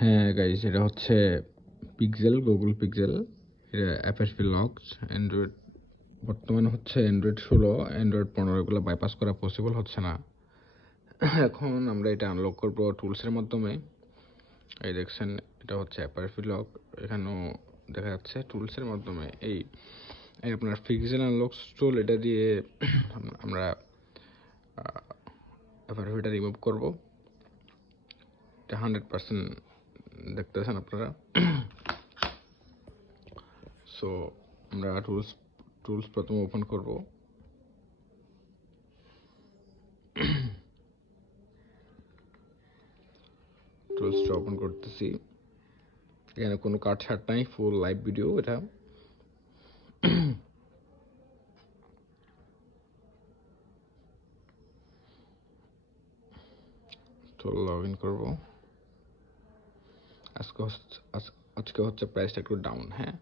হ্যাঁ গাইস, এটা হচ্ছে পিক্সেল, গুগল পিক্সেল। এটা FSP লকড অ্যান্ড্রয়েড। বর্তমানে হচ্ছে অ্যান্ড্রয়েড 16, অ্যান্ড্রয়েড 15 এগুলো বাইপাস করা পসিবল হচ্ছে না। এখন আমরা এটা আনলক করবো টুলসের মাধ্যমে। এই দেখছেন, এটা হচ্ছে FSP লক। এখানেও দেখা যাচ্ছে টুলসের মাধ্যমে এই আপনার পিক্সেল আনলক টুল, এটা দিয়ে আমরা FSPটা রিমুভ করবো। এটা 100% দেখতেছেন আপনারা। সো আমরা টুলস প্রথমে ওপেন করব। টুলসটা ওপেন করতেছি। এখানে কোনো কাট ছাড় নাই, ফুল লাইভ ভিডিও এটা। তো লগ ইন করবো। আজকে হচ্ছে প্রাইসটা একটু ডাউন। হ্যাঁ,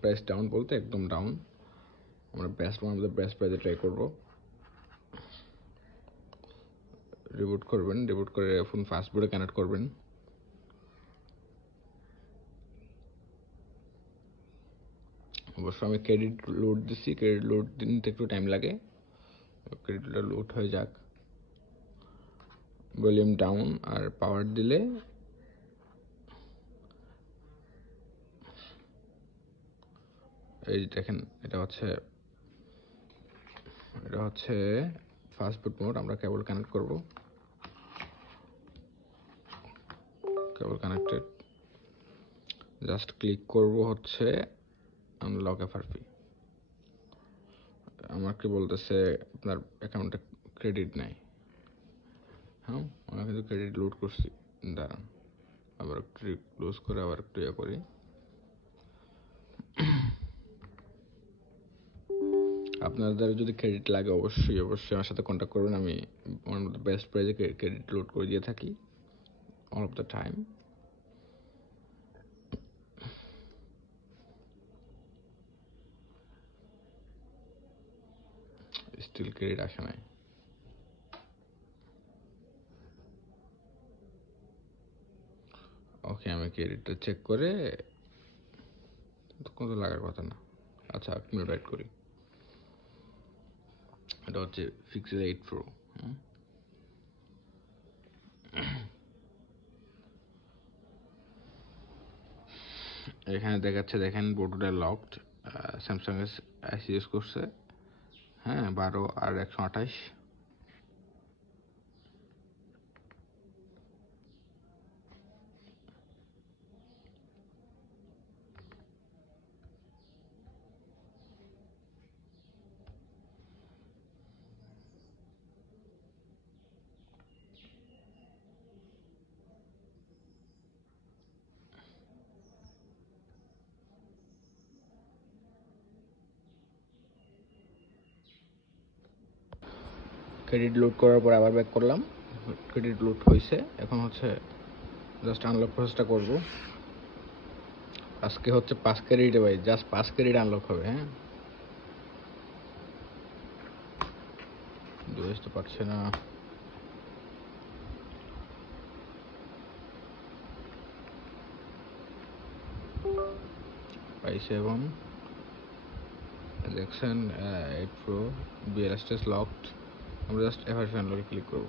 প্রাইস ডাউন বলতে একদম ডাউন। আমরা আমাদের বেস্ট প্রাইসে ট্রাই করবো। রিবুট করবেন, রিবুট করে ফোন ফাস্টবোর্ডে কানেক্ট করবেন। অবশ্য আমি ক্রেডিট লোড দিচ্ছি, ক্রেডিট লোড দিতে একটু টাইম লাগে। ক্রেডিটটা লোড হয়ে যাক। ভলিউম ডাউন আর পাওয়ার দিলে এই দেখেন, এটা হচ্ছে ফাস্টবোর্ড মোড। আমরা কেবল কানেক্ট করব। কেবল কানেক্টেড। জাস্ট ক্লিক করব হচ্ছে আনলক FRP। আমাকে বলতেছে আপনার অ্যাকাউন্টে ক্রেডিট নাই। হ্যাঁ, আমরা কিন্তু ক্রেডিট লোড করছি। দাঁড়ান, আবার একটু ক্লোজ করে আবার একটু ইয়ে করি। আপনাদের যদি ক্রেডিট লাগে অবশ্যই আমার সাথে কন্ট্যাক্ট করবেন। আমি আমার মধ্যে বেস্ট প্রাইসে ক্রেডিট লোড করে দিয়ে থাকি all of the time. Still credit আসে নাই। ওকে, আমি ক্রেডিটটা চেক করে, কত লাগার কথা না। আচ্ছা, এক মিনিট ওয়েট করি। এটা হচ্ছে পিক্সেল 8 Pro। এখানে দেখাচ্ছে, দেখেন বোর্ডটা লকড। স্যামসাং এর আইসি ইউজ করছে। হ্যাঁ, 12 আর 128। ক্রেডিট লোড করার পর আবার ব্যাক করলাম। ক্রেডিট লোড হয়েছে। এখন হচ্ছে জাস্ট আনলক প্রসেসটা করব। আজকে হচ্ছে 5 ক্রেডিটে ভাই, জাস্ট 5 ক্রেডিট আনলক হবে। হ্যাঁ, বুঝতে পারছে না। পাইছে। এবং দেখছেন 8 Pro BLSTS লকড। আমরা জাস্ট FRP আনলকে ক্লিক করব।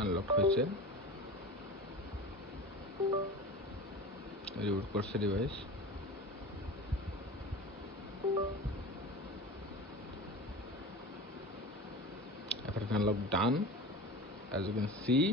আনলক হয়েছে। রিবুট করছে device. FRP unlock done, as you can see.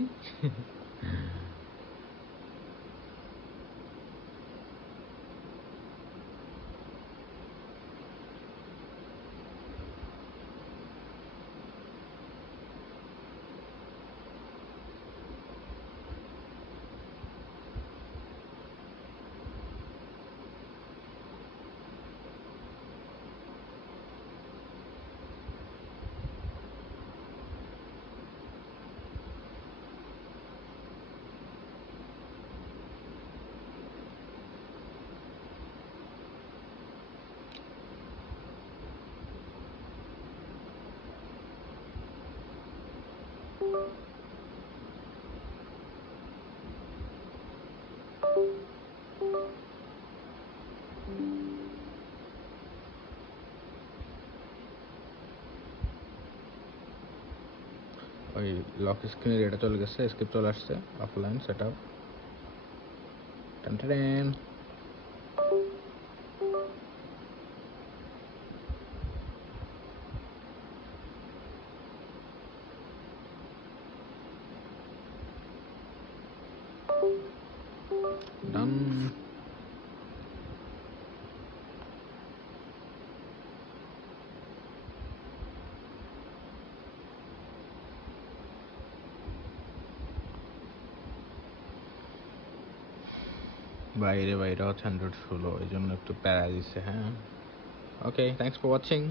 ওই লক স্ক্রিনের এটা চলে গেছে, স্কিপ চলে আসছে, অফলাইন সেট আপ। টেন ডান। বাইরে হচ্ছে 116, এই জন্য একটু প্যারা দিচ্ছে। হ্যাঁ, ওকে, থ্যাংকস ফর ওয়াচিং।